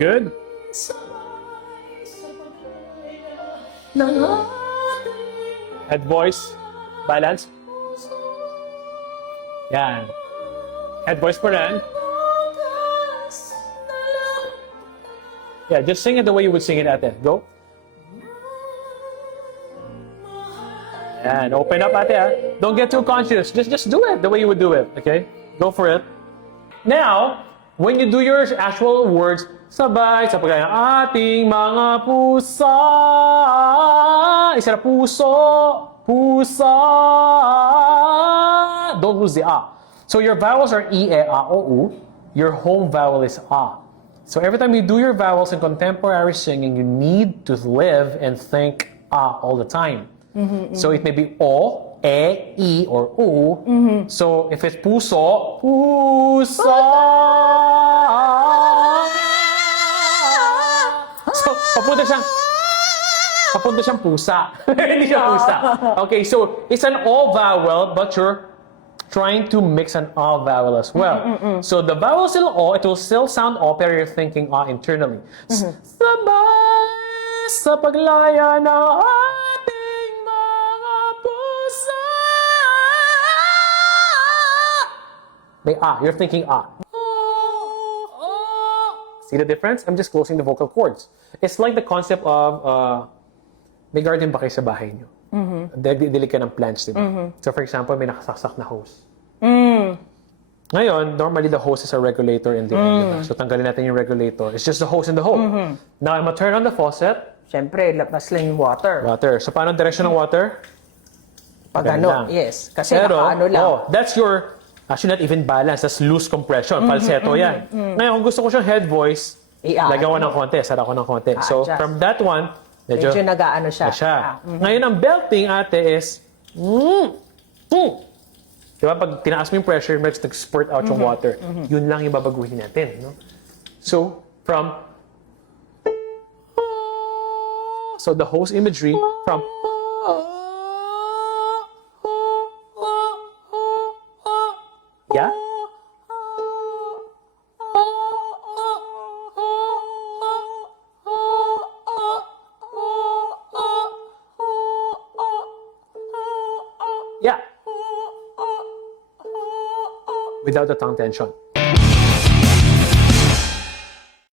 Good. Head voice. Balance. Yan. Head voice pa rin. Yeah, just sing it the way you would sing it, ate. Go. And open up, ate. Ah. Don't get too conscious. Just do it the way you would do it. Okay? Go for it. Now, when you do your actual words, sabay sa pagkaya ating mga pusa. Isa na puso. Pusa. Don't lose the a. So your vowels are e, e, a, o, u. Your home vowel is a. So every time you do your vowels in contemporary singing, you need to live and think all the time. So it may be o, e, i, or u. So if it's puso, pusa. So papunta siyang pusa. Hindi siya pusa. Okay, so it's an o vowel, but you're trying to mix an a vowel as well. So the vowel is still o, it will still sound o, pero you're thinking a internally. Sabay sa paglaya na ating mga pusa. May a, you're thinking a. See the difference? I'm just closing the vocal cords. It's like the concept of may garden ba kayo sa bahay niyo? Dilig ka ng plants, di ba? So for example, may nakasaksak na hose. Ngayon, normally the hose is a regulator in the end. So tanggalin natin yung regulator. It's just the hose in the hole. Now, I'm gonna turn on the faucet. Siyempre, labas lang yung water. Water. So paano ang direction ng water? Pag ano, yes. Kasi Pero, nakaano lang. that's your, actually not even balance, that's loose compression. Falsetto yan. Ngayon, kung gusto ko siyang head voice, lagawan ng konti, sara ko ng konti. So from that one, medyo nag-aano siya. Ngayon, ang belting, ate, is diba, pag tinaas mo yung pressure, may nag-spurt out yung water. Yun lang yung babaguhin natin. No? So, from so the hose imagery from yeah. Yeah. Without the tongue tension.